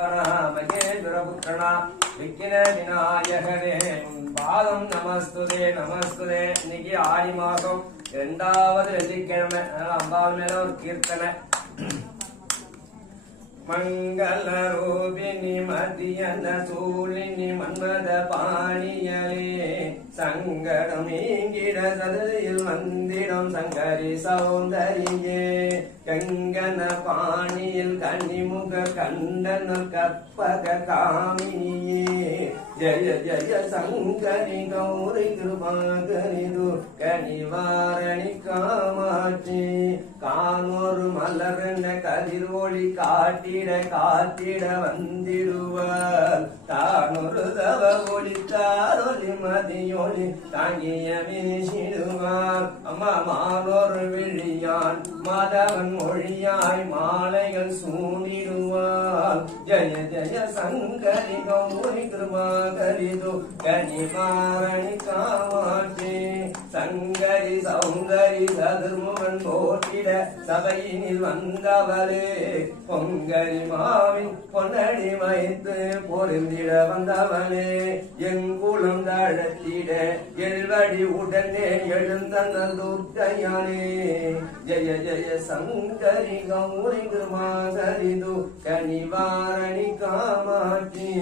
மகேந்திரபுத்திரனா விக்கின விநாயகனே உன் பாதம் நமஸ்துதே நமஸ்துதே. இன்னைக்கு ஆடி மாதம் 2வது வெள்ளிக்கிழமை. அம்பாள் மேல ஒரு கீர்த்தனை. மங்கள ரூபிணி மதியன சூழினி மன்மத பாணியலே சங்கடம் நீங்கிட சதையில் வந்திடம் சங்கரி சௌந்தரியே கங்கன பாணியில் கன்னிமுக கண்டன கற்பக காமினியே ஜய ஜய சங்கரி கௌரி கிருபாகரிது கனிவாரணி காமாட்சி கானொரு மலர்ன கதிர் ஒளி காட்டிட வந்திடுவார் தானொரு தவ ஒளி தாரொலி மதியொலி தாங்கிய வீசிடுவார். அம்மா மானொரு விழியான் மாதவன் மொழியாய் மாலைகள் சூடிடுவார். ஜய ஜய சங்கரி கௌரி கிருபாகரிது கனிவாரணி காமாட்சி சங்கரி சௌந்தரி சதுர்முகன் போட்டிட சபையினில் வந்தவளே பொங்கரி மாவின் பொன்னடி வைத்து பொருந்திட வந்தவளே என் குலம் தாழத்திட எல்வடி உடனே எழுந்தனே ஜய ஜய சங்கரி கௌரி கிருபாகரிது கனிவாரணி காமாட்சி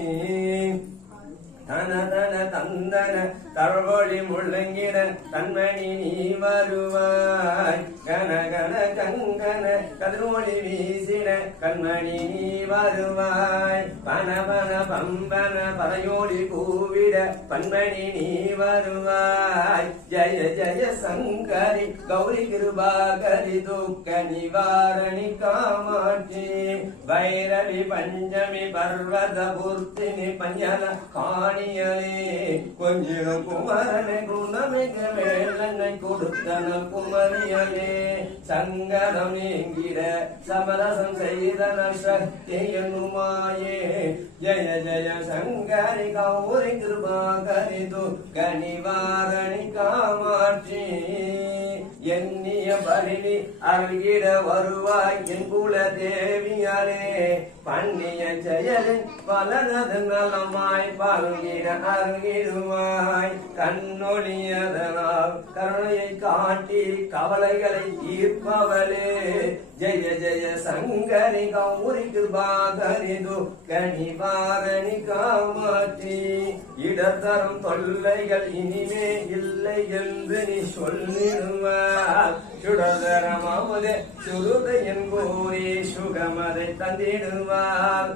தன தன தந்தன தரவொளி முழங்கிட கண்மணி நீ வருவாய் கன கன கங்கன கதிரொளி வீசிட கண்மணி நீ வருவாய் பன பன பம்பன பறையோடி கூவிட பண்மணி நீ வருவாய் ஜய ஜய சங்கரி கௌரி கிருபாகரி துக்க நிவாரணி காமாட்சி வைரவி பஞ்சமி பர்வத பூர்த்தினி பஞ்சன காணியலே கொஞ்சம் குமரனை குணமிக வேலனை கொடுத்தன குமரியலே சங்கடம் நீங்கிட சமரசம் செய்தன சக்தி என்னுமாயே ஜய ஜய சங்கரி கௌரி கிருபாகரி துக்க நிவாரணி காமாட்சி எண்ணிய பரிணி அருகிட வருவாய் என் குல தேவியாரே பண்ணிய செயலின் பலனது நலமாய் பல்கிட அருகிடுவாய் கண்ணொழியதனால் கருணையை காட்டி கவலைகளை தீர்ப்பவளே ஜய ஜய சங்கரி கௌரி கிருபாகரி துக்க நிவாரணி காமாட்சி இடத்தரும் தொல்லைகள் இனிமே இல்லை என்று நீ சொல்லிடுவார் சுடதரமாவதே சுருதையன் கோரி சுகமதை தந்திடுவார்.